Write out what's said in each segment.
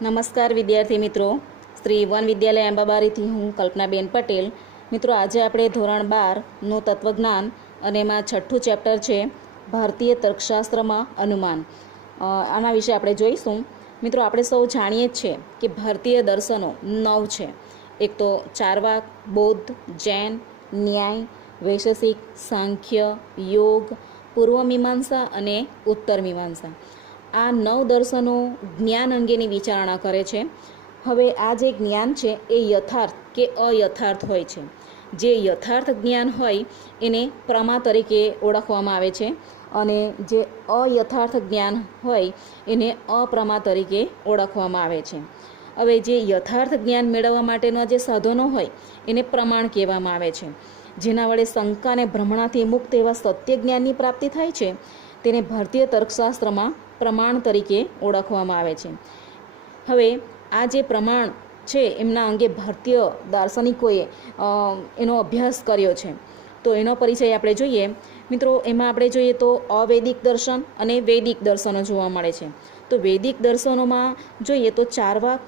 નમસ્કાર વિદ્યાર્થી મિત્રો, શ્રી વન વિદ્યાલય આંબાબારીથી હું કલ્પનાબેન પટેલ. મિત્રો, આજે આપણે ધોરણ 12નું તત્વજ્ઞાન અને એમાં છઠ્ઠું ચેપ્ટર છે ભારતીય તર્કશાસ્ત્રમાં અનુમાન. આના વિશે આપણે જોઈશું. મિત્રો, આપણે સૌ જાણીએ જ છે કે ભારતીય દર્શનો 9 છે. એક તો ચારવાક, બૌદ્ધ, જૈન, ન્યાય, વૈશેષિક, સાંખ્ય, યોગ, પૂર્વ મીમાંસા અને ઉત્તર મીમાંસા. આ 9 દર્શનો જ્ઞાન અંગેની વિચારણા કરે છે. હવે આ જે જ્ઞાન છે એ યથાર્થ કે અયથાર્થ હોય છે. જે યથાર્થ જ્ઞાન હોય એને પ્રમા તરીકે ઓળખવામાં આવે છે અને જે અયથાર્થ જ્ઞાન હોય એને અપ્રમા તરીકે ઓળખવામાં આવે છે. હવે જે યથાર્થ જ્ઞાન મેળવવા માટેના જે સાધનો હોય એને પ્રમાણ કહેવામાં આવે છે. જેના વડે શંકા અને ભ્રમણાથી મુક્ત એવા સત્ય જ્ઞાનની પ્રાપ્તિ થાય છે તેને ભારતીય તર્કશાસ્ત્રમાં પ્રમાણ તરીકે ઓળખવામાં આવે છે. હવે આ જે પ્રમાણ છે એમના અંગે ભારતીય દાર્શનિકોએ એનો અભ્યાસ કર્યો છે. તો એનો પરિચય આપણે જોઈએ. મિત્રો, એમાં આપણે જોઈએ તો અવૈદિક દર્શન અને વૈદિક દર્શનો જોવા મળે છે. તો વૈદિક દર્શનોમાં જોઈએ તો ચારવાક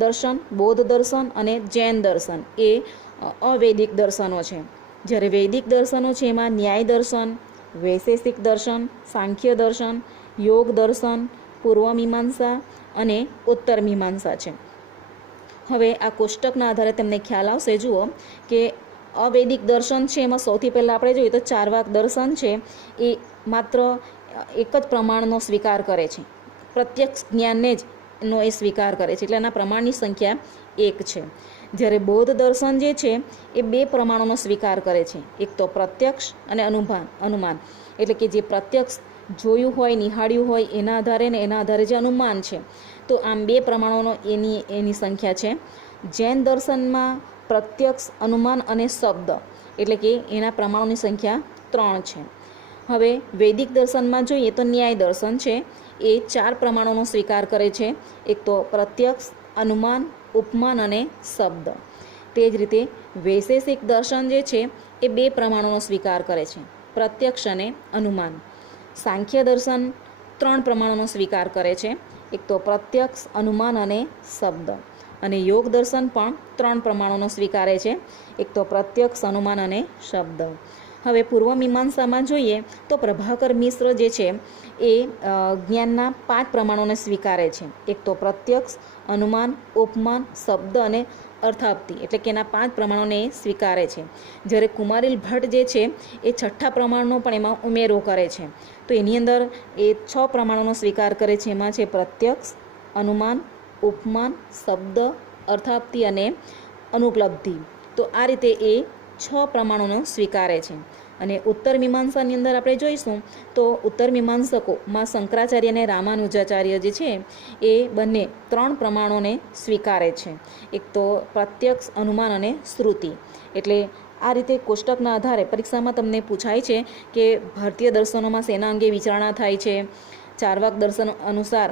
દર્શન, બૌદ્ધ દર્શન અને જૈન દર્શન એ અવૈદિક દર્શનો છે. જ્યારે વૈદિક દર્શનો છે એમાં ન્યાય દર્શન, વૈશેષિક દર્શન, સાંખ્ય દર્શન, યોગ દર્શન, પૂર્વ મીમાંસા અને ઉત્તર મીમાંસા છે. હવે આ કોષ્ટકના આધારે તમને ખ્યાલ આવશે. જુઓ કે અવૈદિક દર્શન છે એમાં સૌથી પહેલાં આપણે જોઈએ તો ચારવાક દર્શન છે એ માત્ર એક જ પ્રમાણનો સ્વીકાર કરે છે. પ્રત્યક્ષ જ્ઞાનને જ નો એ સ્વીકાર કરે છે, એટલે એના પ્રમાણની સંખ્યા 1 છે. જ્યારે બૌદ્ધ દર્શન જે છે એ 2 પ્રમાણોનો સ્વીકાર કરે છે. એક તો પ્રત્યક્ષ અને અનુમાન, એટલે કે જે પ્રત્યક્ષ જોયું હોય, નિહાળ્યું હોય એના આધારે ને એના આધારે જે અનુમાન છે. તો આમ 2 પ્રમાણોનો એની સંખ્યા છે. જૈન દર્શનમાં પ્રત્યક્ષ, અનુમાન અને શબ્દ, એટલે કે એના પ્રમાણોની સંખ્યા 3 છે. હવે વૈદિક દર્શનમાં જોઈએ તો ન્યાય દર્શન છે એ 4 પ્રમાણોનો સ્વીકાર કરે છે. એક તો પ્રત્યક્ષ, અનુમાન, ઉપમાન અને શબ્દ. તે જ રીતે વૈશેષિક દર્શન જે છે એ 2 પ્રમાણોનો સ્વીકાર કરે છે, પ્રત્યક્ષ અને અનુમાન. સાંખ્ય દર્શન 3 પ્રમાણોનો સ્વીકાર કરે છે, એક તો પ્રત્યક્ષ, અનુમાન અને શબ્દ. અને યોગ દર્શન પણ 3 પ્રમાણોનો સ્વીકારે છે, એક તો પ્રત્યક્ષ, અનુમાન અને શબ્દ. હવે પૂર્વ મીમાંસામાં જોઈએ તો પ્રભાકર મિશ્ર જે છે એ જ્ઞાનના 5 પ્રમાણોને સ્વીકારે છે, એક તો પ્રત્યક્ષ, અનુમાન, ઉપમાન, શબ્દ અને અર્થાપ્તિ, એટલે કે એના 5 પ્રમાણોને સ્વીકારે છે. જ્યારે કુમારીલ ભટ્ટ જે છે એ 6ઠ્ઠા પ્રમાણનો પણ એમાં ઉમેરો કરે છે. તો એની અંદર એ 6 પ્રમાણોનો સ્વીકાર કરે છે. એમાં છે પ્રત્યક્ષ, અનુમાન, ઉપમાન, શબ્દ, અર્થાપ્તિ અને અનુપલબ્ધિ. તો આ રીતે એ 6 પ્રમાણોનો સ્વીકારે છે. અને ઉત્તર મીમાંસાની અંદર આપણે જોઈશું તો ઉત્તર મીમાંસકોમાં શંકરાચાર્ય અને રામાનુજાચાર્ય જે છે એ બંને 3 પ્રમાણોને સ્વીકારે છે, એક તો પ્રત્યક્ષ, અનુમાન અને શ્રુતિ. એટલે આ રીતે કોષ્ટકના આધારે પરીક્ષામાં તમને પૂછાય છે કે ભારતીય દર્શનોમાં શેના અંગે વિચારણા થાય છે, ચારવાક દર્શન અનુસાર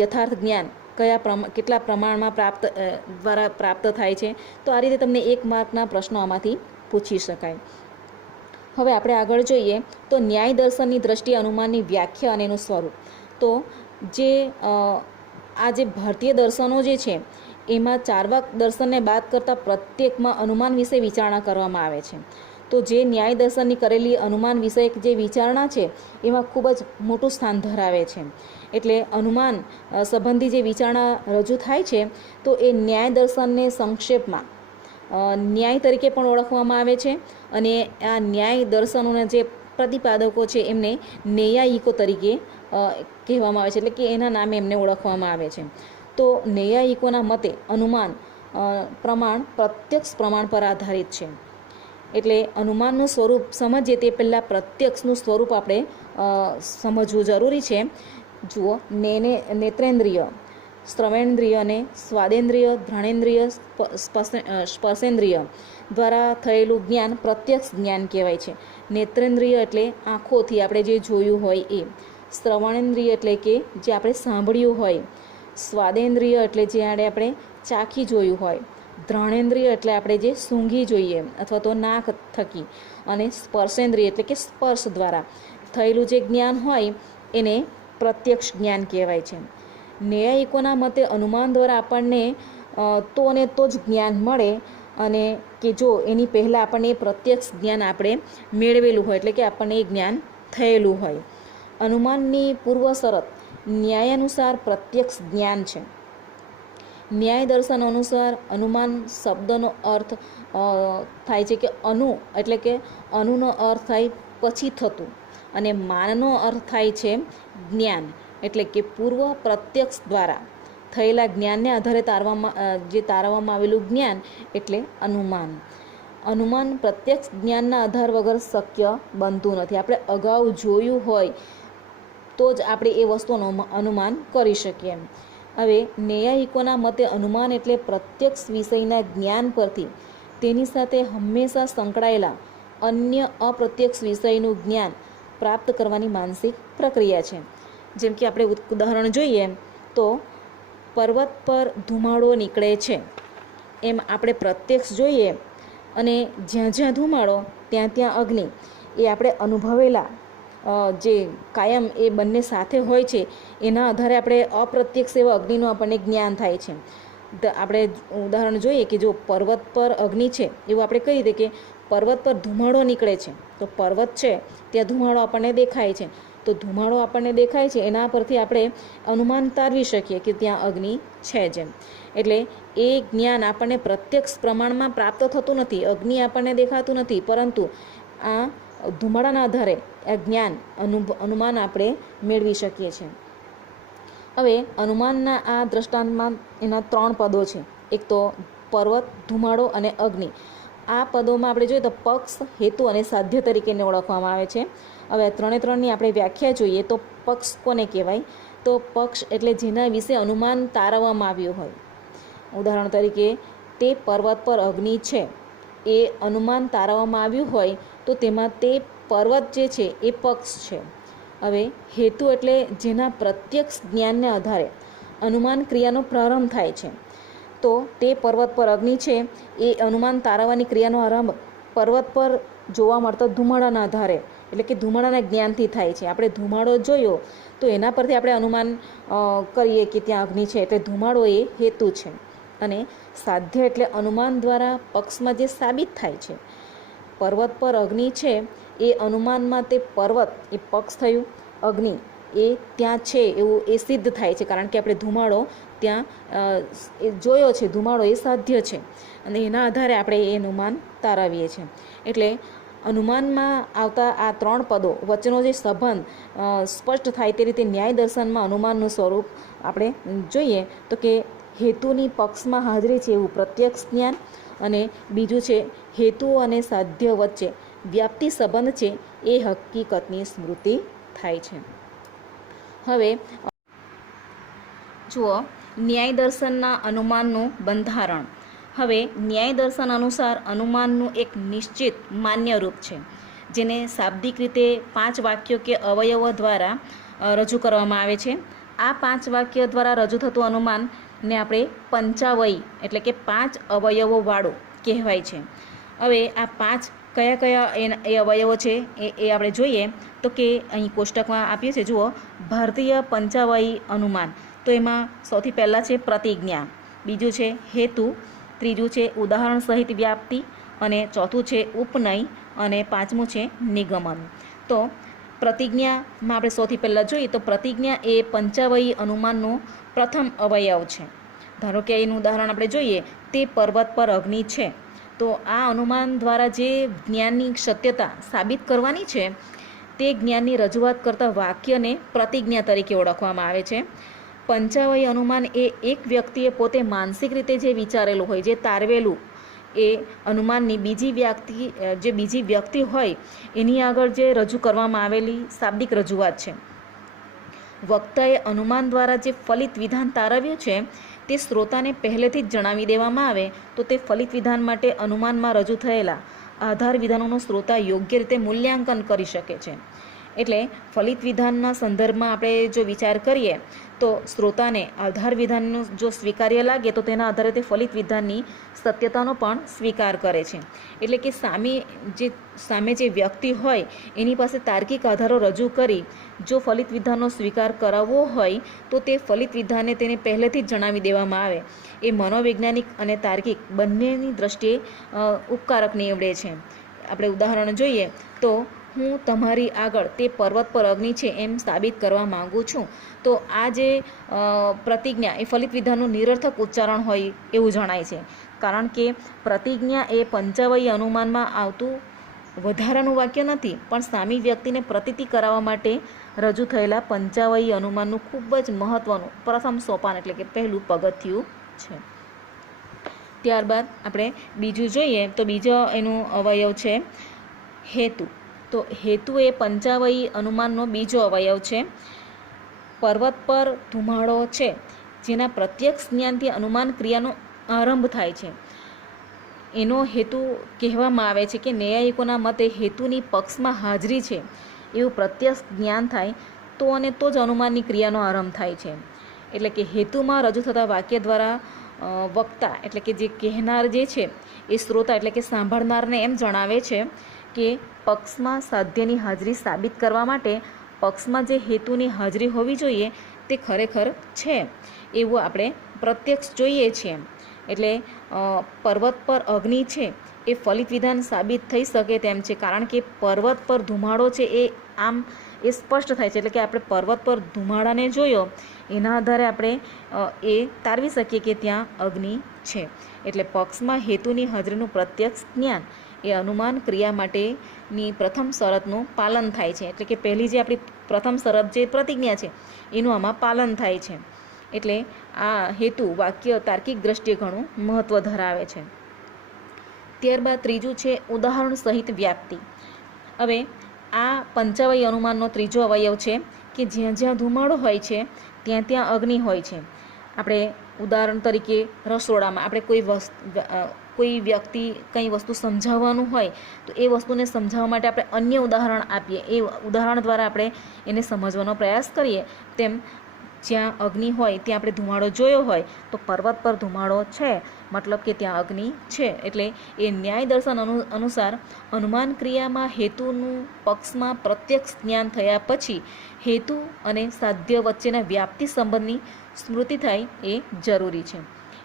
યથાર્થ જ્ઞાન કેટલા પ્રમાણમાં દ્વારા પ્રાપ્ત થાય છે. તો આ રીતે તમને 1 માર્કના પ્રશ્નો આમાંથી પૂછી શકાય. હવે આપણે આગળ જોઈએ તો ન્યાય દર્શનની દ્રષ્ટિએ અનુમાનની વ્યાખ્યા અને એનું સ્વરૂપ. તો જે આ જે ભારતીય દર્શનો જે છે એમાં ચારવાક દર્શનને બાદ કરતાં પ્રત્યેકમાં અનુમાન વિશે વિચારણા કરવામાં આવે છે. તો જે ન્યાય દર્શનની કરેલી અનુમાન વિષયક જે વિચારણા છે એમાં ખૂબ જ મોટું સ્થાન ધરાવે છે. એટલે અનુમાન સંબંધી જે વિચારણા રજૂ થાય છે તો એ ન્યાય દર્શનને સંક્ષેપમાં ન્યાય તરીકે પણ ઓળખવામાં આવે છે. અને આ ન્યાય દર્શનોના જે પ્રતિપાદકો છે એમને ન્યાયિકો તરીકે કહેવામાં આવે છે, એટલે કે એના નામે એમને ઓળખવામાં આવે છે. તો ન્યાયિકોના મતે અનુમાન પ્રમાણ પ્રત્યક્ષ પ્રમાણ પર આધારિત છે. એટલે અનુમાનનું સ્વરૂપ સમજીએ તે પહેલાં પ્રત્યક્ષનું સ્વરૂપ આપણે સમજવું જરૂરી છે. જુઓ, નેત્રેન્દ્રિય, શ્રવણેન્દ્રિય અને સ્વાદેન્દ્રિય, ઘ્રાણેન્દ્રિય, સ્પર્શેન્દ્રિય દ્વારા થયેલું જ્ઞાન પ્રત્યક્ષ જ્ઞાન કહેવાય છે. નેત્રેન્દ્રિય એટલે આંખોથી આપણે જે જોયું હોય એ, શ્રવણેન્દ્રિય એટલે કે જે આપણે સાંભળ્યું હોય, સ્વાદેન્દ્રિય એટલે જે આપણે ચાખી જોયું હોય, ઘ્રાણેન્દ્રિય એટલે આપણે જે સૂંઘી જોઈએ અથવા તો નાક થકી, અને સ્પર્શેન્દ્રિય એટલે કે સ્પર્શ દ્વારા થયેલું જે જ્ઞાન હોય એને પ્રત્યક્ષ જ્ઞાન કહેવાય છે. ન્યાયિકોના મતે અનુમાન દ્વારા આપણને તો અને તો જ જ્ઞાન મળે, અને કે જો એની પહેલાં આપણને એ પ્રત્યક્ષ જ્ઞાન આપણે મેળવેલું હોય, એટલે કે આપણને એ જ્ઞાન થયેલું હોય. અનુમાનની પૂર્વ શરત ન્યાયાનુસાર પ્રત્યક્ષ જ્ઞાન છે. ન્યાય દર્શન અનુસાર અનુમાન શબ્દનો અર્થ થાય છે કે અનુ, એટલે કે અનુનો અર્થ થાય પછી થતું, અને માનનો અર્થ થાય છે જ્ઞાન, એટલે કે પૂર્વ પ્રત્યક્ષ દ્વારા થયેલા જ્ઞાનને આધારે તારવવામાં આવેલું જ્ઞાન એટલે અનુમાન. અનુમાન પ્રત્યક્ષ જ્ઞાનના આધાર વગર શક્ય બનતું નથી. આપણે અગાઉ જોયું હોય તો જ આપણે એ વસ્તુનું અનુમાન કરી શકીએ. હવે ન્યાયિકોના મતે અનુમાન એટલે પ્રત્યક્ષ વિષયના જ્ઞાન પરથી તેની સાથે હંમેશા સંકળાયેલા અન્ય અપ્રત્યક્ષ વિષયનું જ્ઞાન પ્રાપ્ત કરવાની માનસિક પ્રક્રિયા છે. જેમ કે આપણે ઉદાહરણ જોઈએ તો પર્વત પર ધુમાડો નીકળે છે, એમ આપણે પ્રત્યક્ષ જોઈએ, અને જ્યાં જ્યાં ધુમાડો ત્યાં ત્યાં અગ્નિ, એ આપણે અનુભવેલા જે કાયમ એ બંને સાથે હોય છે એના આધારે આપણે અપ્રત્યક્ષ એવા અગ્નિનું આપણને જ્ઞાન થાય છે. આપણે ઉદાહરણ જોઈએ કે જો પર્વત પર અગ્નિ છે એવું આપણે કહી દઈએ કે પર્વત પર ધુમાડો નીકળે છે, તો પર્વત છે ત્યાં ધુમાડો આપણને દેખાય છે, તો ધુમાડો આપણને દેખાય છે એના પરથી આપણે અનુમાન તારવી શકીએ કે ત્યાં અગ્નિ છે. જેમ એટલે એ જ્ઞાન આપણને પ્રત્યક્ષ પ્રમાણમાં પ્રાપ્ત થતું નથી, અગ્નિ આપણને દેખાતું નથી, પરંતુ આ ધુમાડાના આધારે આ જ્ઞાન અનુમાન આપણે મેળવી શકીએ છીએ. હવે અનુમાનના આ દ્રષ્ટાંતમાં એના 3 પદો છે. એક તો પર્વત, ધુમાડો અને અગ્નિ. આ પદોમાં આપણે જોઈએ તો પક્ષ, હેતુ અને સાધ્ય તરીકેને ઓળખવામાં આવે છે. હવે ત્રણે ત્રણની આપણે વ્યાખ્યા જોઈએ તો પક્ષ કોને કહેવાય? તો પક્ષ એટલે જેના વિશે અનુમાન તારવવામાં આવ્યું હોય. ઉદાહરણ તરીકે તે પર્વત પર અગ્નિ છે એ અનુમાન તારવવામાં આવ્યું હોય તો તેમાં તે પર્વત જે છે એ પક્ષ છે. હવે હેતુ એટલે જેના પ્રત્યક્ષ જ્ઞાનને આધારે અનુમાન ક્રિયાનો પ્રારંભ થાય છે, તો તે પર્વત પર અગ્નિ છે એ અનુમાન તારવવાની ક્રિયાનો આરંભ પર્વત પર જોવા મળતા ધુમાડાના આધારે, એટલે કે ધુમાડાના જ્ઞાનથી થાય છે. આપણે ધુમાડો જોયો તો એના પરથી આપણે અનુમાન કરીએ કે ત્યાં અગ્નિ છે, એટલે ધુમાડો એ હેતુ છે. અને સાધ્ય એટલે અનુમાન દ્વારા પક્ષમાં જે સાબિત થાય છે. પર્વત પર અગ્નિ છે એ અનુમાનમાં તે પર્વત એ પક્ષ થયું, અગ્નિ એ ત્યાં છે એવું એ સિદ્ધ થાય છે, કારણ કે આપણે ધુમાડો ત્યાં જોયો છે, ધુમાડો એ સાધ્ય છે, અને એના આધારે આપણે એ અનુમાન તારવીએ છીએ. એટલે અનુમાનમાં આવતા આ 3 પદો વચ્ચેનો જે સંબંધ સ્પષ્ટ થાય તે રીતે ન્યાય દર્શનમાં અનુમાનનું સ્વરૂપ આપણે જોઈએ તો કે હેતુની પક્ષમાં હાજરી છે એવું પ્રત્યક્ષ જ્ઞાન, અને બીજું છે હેતુ અને સાધ્ય વચ્ચે વ્યાપ્તિ સંબંધ છે એ હકીકતની સ્મૃતિ થાય છે. હવે જુઓ ન્યાય દર્શનના અનુમાનનું બંધારણ. હવે ન્યાય દર્શન અનુસાર અનુમાનનું એક નિશ્ચિત માન્ય રૂપ છે, જેને શાબ્દિક રીતે 5 વાક્યો કે અવયવો દ્વારા રજૂ કરવામાં આવે છે. આ 5 વાક્ય દ્વારા રજૂ થતું અનુમાનને આપણે પંચાવયી એટલે કે 5 અવયવોવાળું કહેવાય છે. હવે આ 5 કયા કયા એ અવયવો છે એ આપણે જોઈએ તો કે અહીં કોષ્ટકમાં આપીએ છીએ. જુઓ, ભારતીય પંચાવયી અનુમાન, તો એમાં સૌથી પહેલાં છે પ્રતિજ્ઞા, બીજું છે હેતુ, ત્રીજું છે ઉદાહરણ સહિત વ્યાપ્તિ, અને ચોથું છે ઉપનય, અને પાંચમું છે નિગમન. તો પ્રતિજ્ઞામાં આપણે સૌથી પહેલાં જોઈએ તો પ્રતિજ્ઞા એ પંચાવયી અનુમાનનો પ્રથમ અવયવ છે. ધારો કે એનું ઉદાહરણ આપણે જોઈએ, તે પર્વત પર અગ્નિ છે, તો આ અનુમાન દ્વારા જે જ્ઞાનની સત્યતા સાબિત કરવાની છે તે જ્ઞાનની રજૂઆત કરતા વાક્યને પ્રતિજ્ઞા તરીકે ઓળખવામાં આવે છે. પંચાવયી અનુમાન એ એક વ્યક્તિએ પોતે માનસિક રીતે જે વિચારેલું હોય, જે તારવેલું એ અનુમાનની બીજી વ્યક્તિ હોય એની આગળ જે રજૂ કરવામાં આવેલી શાબ્દિક રજૂઆત છે. વક્તાએ અનુમાન દ્વારા જે ફલિત વિધાન તારવ્યું છે તે શ્રોતાને પહેલેથી જ જણાવી દેવામાં આવે તો તે ફલિત વિધાન માટે અનુમાનમાં રજૂ થયેલા આધાર વિધાનોનું શ્રોતા યોગ્ય રીતે મૂલ્યાંકન કરી શકે છે. એટલે ફલિત વિધાનના સંદર્ભમાં આપણે જો વિચાર કરીએ તો શ્રોતાને આધાર વિધાનનું જો સ્વીકાર્ય લાગે તો તેના આધારે તે ફલિત વિધાનની સત્યતાનો પણ સ્વીકાર કરે છે. એટલે કે સામે જે વ્યક્તિ હોય એની પાસે તાર્કિક આધારો રજૂ કરી જો ફલિત વિધાનનો સ્વીકાર કરાવવો હોય તો તે ફલિત વિધાનને તેને પહેલેથી જ જણાવી દેવામાં આવે એ મનોવૈજ્ઞાનિક અને તાર્કિક બંનેની દ્રષ્ટિએ ઉપકારક નીવડે છે. આપણે ઉદાહરણ જોઈએ તો હું તમારી આગળ તે પર્વત પર અગ્નિ છે એમ સાબિત કરવા માગું છું, તો આ જે પ્રતિજ્ઞા એ ફલિત વિધાનનું નિરર્થક ઉચ્ચારણ હોય એવું જણાય છે. કારણ કે પ્રતિજ્ઞા એ પંચાવયી અનુમાનમાં આવતું વધારાનું વાક્ય નથી, પણ સામી વ્યક્તિને પ્રતીતિ કરાવવા માટે રજૂ થયેલા પંચાવયી અનુમાનનું ખૂબ જ મહત્ત્વનું પ્રથમ સોપાન એટલે કે પહેલું પગથિયું છે. ત્યારબાદ આપણે બીજું જોઈએ તો બીજો એનું અવયવ છે હેતુ. તો હેતુ એ પંચાવયી અનુમાનનો બીજો અવયવ છે. પર્વત પર ધુમાડો છે જેના પ્રત્યક્ષ જ્ઞાનથી અનુમાન ક્રિયાનો આરંભ થાય છે. એનો હેતુ કહેવામાં આવે છે કે ન્યાયિકોના મતે હેતુની પક્ષમાં હાજરી છે એવું પ્રત્યક્ષ જ્ઞાન થાય તો અને તો જ અનુમાનની ક્રિયાનો આરંભ થાય છે. એટલે કે હેતુમાં રજૂ થતા વાક્ય દ્વારા વક્તા એટલે કે જે કહેનાર જે છે એ શ્રોતા એટલે કે સાંભળનારને એમ જણાવે છે કે પક્ષમાં સાધ્યની હાજરી સાબિત કરવા માટે પક્ષમાં જે હેતુની હાજરી હોવી જોઈએ તે ખરેખર છે એવું આપણે પ્રત્યક્ષ જોઈએ છીએ. એટલે પર્વત પર અગ્નિ છે એ ફલિત વિધાન સાબિત થઈ શકે તેમ છે, કારણ કે પર્વત પર ધુમાડો છે એ સ્પષ્ટ થાય છે. એટલે કે આપણે પર્વત પર ધુમાડાને જોયો એના આધારે આપણે એ તારવી શકીએ કે ત્યાં અગ્નિ છે. એટલે પક્ષમાં હેતુની હાજરીનું પ્રત્યક્ષ જ્ઞાન એ અનુમાન ક્રિયા માટેની પ્રથમ શરતનું પાલન થાય છે. એટલે કે પહેલી જે આપણી પ્રથમ શરત જે પ્રતિજ્ઞા છે એનું આમાં પાલન થાય છે. એટલે આ હેતુ વાક્ય તાર્કિક દ્રષ્ટિએ ઘણું મહત્ત્વ ધરાવે છે. ત્યારબાદ ત્રીજું છે ઉદાહરણ સહિત વ્યાપ્તિ. હવે આ પંચાવયી અનુમાનનો ત્રીજો અવયવ છે કે જ્યાં જ્યાં ધુમાડો હોય છે ત્યાં ત્યાં અગ્નિ હોય છે. આપણે ઉદાહરણ તરીકે રસોડામાં આપણે કોઈ વ્યક્તિ કંઈ વસ્તુ સમજાવવાનું હોય તો એ વસ્તુને સમજાવવા માટે આપણે અન્ય ઉદાહરણ આપીએ, એ ઉદાહરણ દ્વારા આપણે એને સમજવાનો પ્રયાસ કરીએ. તેમ જ્યાં અગ્નિ હોય ત્યાં આપણે ધુમાડો જોયો હોય તો પર્વત પર ધુમાડો છે મતલબ કે ત્યાં અગ્નિ છે. એટલે એ ન્યાય દર્શન અનુસાર અનુમાન ક્રિયામાં હેતુનું પક્ષમાં પ્રત્યક્ષ જ્ઞાન થયા પછી હેતુ અને સાધ્ય વચ્ચેના વ્યાપ્તિ સંબંધની સ્મૃતિ થાય એ જરૂરી છે.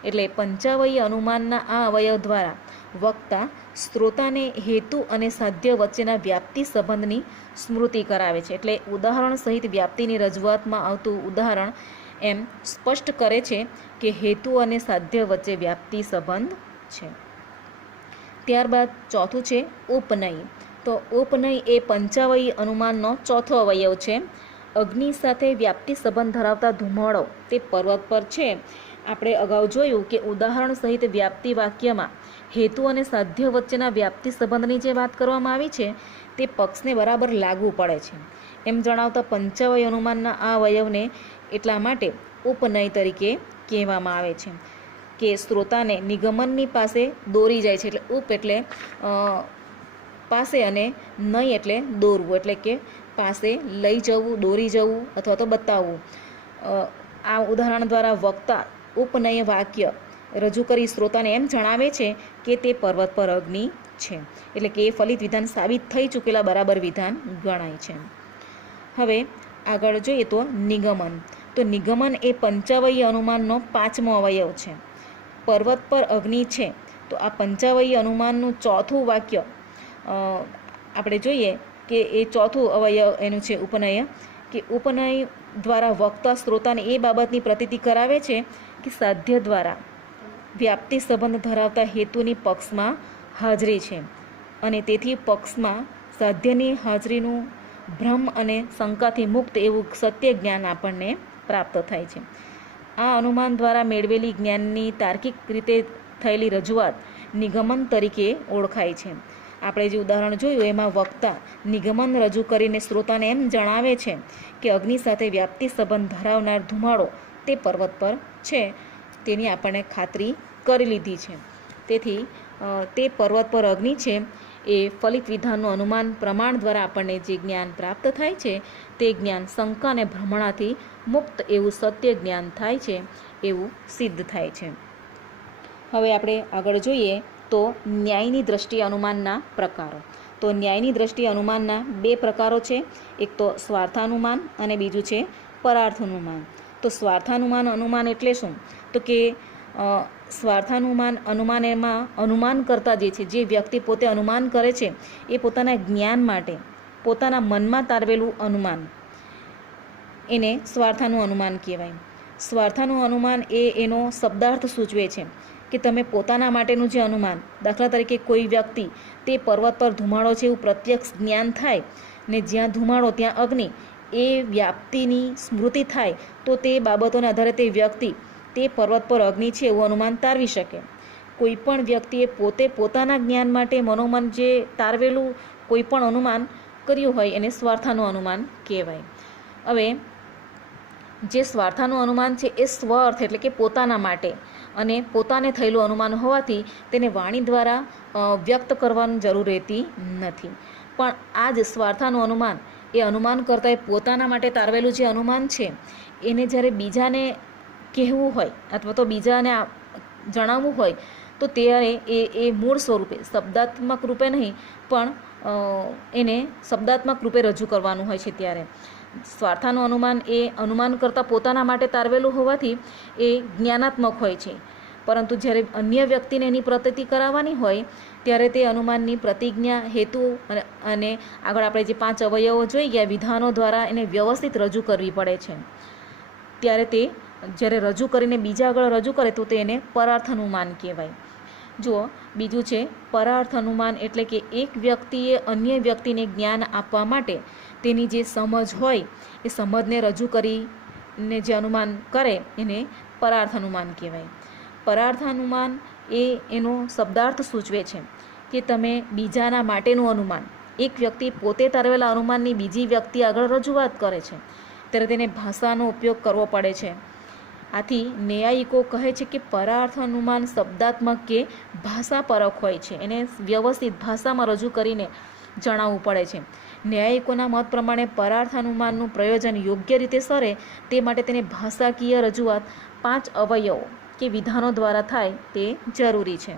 એટલે પંચાવયી અનુમાનના આ અવયવ દ્વારા વક્તા શ્રોતાને હેતુ અને સાધ્ય વચ્ચેના વ્યાપ્તિ સંબંધની સ્મૃતિ કરાવે છે. એટલે ઉદાહરણ સહિત વ્યાપ્તિની રજૂઆતમાં આવતું ઉદાહરણ એમ સ્પષ્ટ કરે છે કે હેતુ અને સાધ્ય વચ્ચે વ્યાપ્તિ સંબંધ છે. ત્યારબાદ ચોથું છે ઉપનય. તો ઉપનય એ પંચાવયી અનુમાનનો ચોથો અવયવ છે. અગ્નિ સાથે વ્યાપ્તિ સંબંધ ધરાવતા ધુમાડો તે પર્વત પર છે. આપણે અગાઉ જોયું કે ઉદાહરણ સહિત વ્યાપ્તિ વાક્યમાં હેતુ અને સાધ્ય વચ્ચેના વ્યાપ્તિ સંબંધની જે વાત કરવામાં આવી છે તે પક્ષને બરાબર લાગુ પડે છે એમ જણાવતા પંચાવયી અનુમાનના આ અવયવને એટલા માટે ઉપનય તરીકે કહેવામાં આવે છે કે શ્રોતાને નિગમનની પાસે દોરી જાય છે. એટલે ઉપ એટલે પાસે અને નય એટલે દોરવું, એટલે કે પાસે લઈ જવું, દોરી જવું અથવા તો બતાવવું. આ ઉદાહરણ દ્વારા વક્તા ઉપનય વાક્ય રજૂ કરી શ્રોતાને એમ જણાવે છે કે તે પર્વત પર અગ્નિ છે. એટલે કે એ ફલિત વિધાન સાબિત થઈ ચૂકેલા બરાબર વિધાન ગણાય છે. હવે આગળ જોઈએ તો નિગમન. તો નિગમન એ પંચાવયી અનુમાનનો પાંચમો અવયવ છે. પર્વત પર અગ્નિ છે તો આ પંચાવયી અનુમાનનું ચોથું વાક્ય આપણે જોઈએ કે એ ચોથું અવયવ એનું છે ઉપનય. કે ઉપનય દ્વારા વક્તા શ્રોતાને એ બાબતની પ્રતીતિ કરાવે છે કે સાધ્ય દ્વારા વ્યાપ્તિ સંબંધ ધરાવતા હેતુની પક્ષમાં હાજરી છે અને તેથી પક્ષમાં સાધ્યની હાજરીનું ભ્રમ અને શંકાથી મુક્ત એવું સત્ય જ્ઞાન આપણને પ્રાપ્ત થાય છે. આ અનુમાન દ્વારા મેળવેલી જ્ઞાનની તાર્કિક રીતે થયેલી રજૂઆત નિગમન તરીકે ઓળખાય છે. આપણે જે ઉદાહરણ જોયું એમાં વક્તા નિગમન રજૂ કરીને શ્રોતાને એમ જણાવે છે કે અગ્નિ સાથે વ્યાપ્તિ સંબંધ ધરાવનાર ધુમાડો તે પર્વત પર છે, તેની આપણને ખાતરી કરી લીધી છે. તેથી તે પર્વત પર અગ્નિ છે એ ફલિત વિધાનનું અનુમાન પ્રમાણ દ્વારા આપણને જે જ્ઞાન પ્રાપ્ત થાય છે તે જ્ઞાન શંકા અને ભ્રમણાથી મુક્ત એવું સત્ય જ્ઞાન થાય છે, એવું સિદ્ધ થાય છે. હવે આપણે આગળ જોઈએ તો ન્યાયની દ્રષ્ટિએ અનુમાનના પ્રકારો. તો ન્યાયની દ્રષ્ટિએ અનુમાનના બે પ્રકારો છે, એક તો સ્વાર્થાનુમાન અને બીજું છે પરાર્થાનુમાન. તો સ્વાર્થાનુમાન અનુમાન એટલે શું? તો કે સ્વાર્થાનુમાન એમાં અનુમાન કરતા જે છે, જે વ્યક્તિ પોતે અનુમાન કરે છે એ પોતાના જ્ઞાન માટે પોતાના મનમાં તારવેલું અનુમાન, એને સ્વાર્થાનું અનુમાન કહેવાય. સ્વાર્થાનું અનુમાન એ એનો શબ્દાર્થ સૂચવે છે કે તમે પોતાના માટેનું જે અનુમાન, દાખલા તરીકે કોઈ વ્યક્તિ તે પર્વત પર ધુમાડો છે એવું પ્રત્યક્ષ જ્ઞાન થાય ને જ્યાં ધુમાડો ત્યાં અગ્નિ એ વ્યાપ્તિની સ્મૃતિ થાય તો તે બાબતોના આધારે તે વ્યક્તિ તે પર્વત પર અગ્નિ છે એવું અનુમાન તારવી શકે. કોઈ પણ વ્યક્તિએ પોતે પોતાના જ્ઞાન માટે મનોમન જે તારવેલું કોઈ પણ અનુમાન કર્યું હોય એને સ્વાર્થાનું અનુમાન કહેવાય. હવે જે સ્વાર્થાનું અનુમાન છે એ સ્વ અર્થ એટલે કે પોતાના માટે અને પોતાને થયેલું અનુમાન હોવાથી તેને વાણી દ્વારા વ્યક્ત કરવાની જરૂર રહેતી નથી. પણ આ જ સ્વાર્થાનું અનુમાન એ અનુમાન કરતાં પોતાના માટે તારવેલું જે અનુમાન છે એને જ્યારે બીજાને કહેવું હોય અથવા તો બીજાને જણાવવું હોય તો ત્યારે એ મૂળ સ્વરૂપે શબ્દાત્મક રૂપે નહીં પણ એને શબ્દાત્મક રૂપે રજૂ કરવાનું હોય છે. ત્યારે સ્વાર્થાનું અનુમાન એ અનુમાન કરતાં પોતાના માટે તારવેલું હોવાથી એ જ્ઞાનાત્મક હોય છે, પરંતુ જ્યારે અન્ય વ્યક્તિને એની પ્રતીતિ કરાવવાની હોય ત્યારે તે અનુમાનની પ્રતિજ્ઞા, હેતુ અને આગળ આપણે જે 5 અવયવો જોઈ ગયા વિધાનો દ્વારા એને વ્યવસ્થિત રજૂ કરવી પડે છે. ત્યારે તે જ્યારે રજૂ કરીને બીજા આગળ રજૂ કરે તો તેને પરાર્થ અનુમાન કહેવાય. જુઓ, બીજું છે પરાર્થ અનુમાન એટલે કે એક વ્યક્તિએ અન્ય વ્યક્તિને જ્ઞાન આપવા માટે તેની જે સમજ હોય એ સમજને રજૂ કરીને જે અનુમાન કરે એને પરાર્થ અનુમાન કહેવાય. પરાર્થ અનુમાન એ એનો શબ્દાર્થ સૂચવે છે કે તમે બીજાના માટેનું અનુમાન, એક વ્યક્તિ પોતે તારવેલા અનુમાનની બીજી વ્યક્તિ આગળ રજૂઆત કરે છે ત્યારે તેને ભાષાનો ઉપયોગ કરવો પડે છે. આથી ન્યાયિકો કહે છે કે પરાર્થ અનુમાન શબ્દાત્મક કે ભાષાપરક હોય છે, એને વ્યવસ્થિત ભાષામાં રજૂ કરીને જણાવવું પડે છે. ન્યાયિકોના મત પ્રમાણે પરાર્થ અનુમાનનું પ્રયોજન યોગ્ય રીતે સરે તે માટે તેને ભાષાકીય રજૂઆત 5 અવયવો કે વિધાનો દ્વારા થાય તે જરૂરી છે.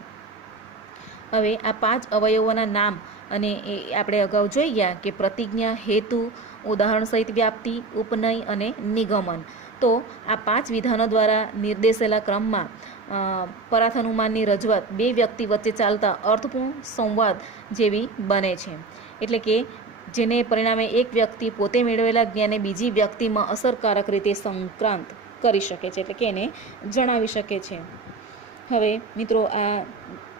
હવે આ 5 અવયવોના નામ અને એ આપણે અગાઉ જોઈ ગયા કે પ્રતિજ્ઞા, હેતુ, ઉદાહરણ સહિત વ્યાપ્તિ, ઉપનય અને નિગમન. તો આ 5 વિધાનો દ્વારા નિર્દેશેલા ક્રમમાં પરાર્થ અનુમાનની રજૂઆત 2 વ્યક્તિ વચ્ચે ચાલતા અર્થપૂર્ણ સંવાદ જેવી બને છે. એટલે કે જેને પરિણામે એક વ્યક્તિ પોતે મેળવેલા જ્ઞાનને બીજી વ્યક્તિમાં અસરકારક રીતે સંક્રાંત કરી શકે છે, એટલે કે એને જણાવી શકે છે. હવે મિત્રો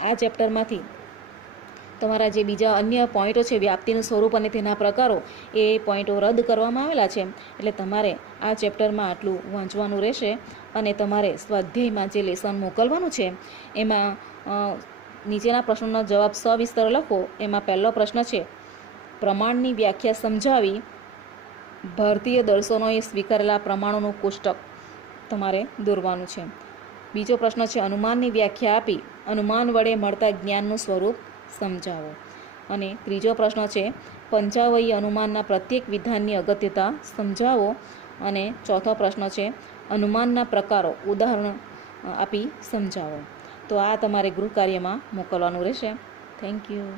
આ ચેપ્ટરમાંથી તમારા જે બીજા અન્ય પોઈન્ટો છે, વ્યાપ્તિનું સ્વરૂપ અને તેના પ્રકારો, એ પોઈન્ટો રદ કરવામાં આવેલા છે. એટલે તમારે આ ચેપ્ટરમાં આટલું વાંચવાનું રહેશે અને તમારે સ્વાધ્યાયમાં જે લેસન મોકલવાનું છે એમાં નીચેના પ્રશ્નોનો જવાબ સવિસ્તર લખો. એમાં પહેલો પ્રશ્ન છે પ્રમાણની વ્યાખ્યા સમજાવી ભારતીય દર્શનોએ સ્વીકારેલા પ્રમાણોનું કોષ્ટક તમારે દોરવાનું છે. બીજો પ્રશ્ન છે અનુમાનની વ્યાખ્યા આપી અનુમાન વડે મળતા જ્ઞાનનું સ્વરૂપ સમજાવો. અને ત્રીજો પ્રશ્ન છે પંચાવયી અનુમાનના પ્રત્યેક વિધાનની અગત્યતા સમજાવો. અને ચોથો પ્રશ્ન છે અનુમાનના પ્રકારો ઉદાહરણ આપી સમજાવો. તો આ તમારે ગૃહ કાર્યમાં મોકલવાનું રહેશે. Thank you.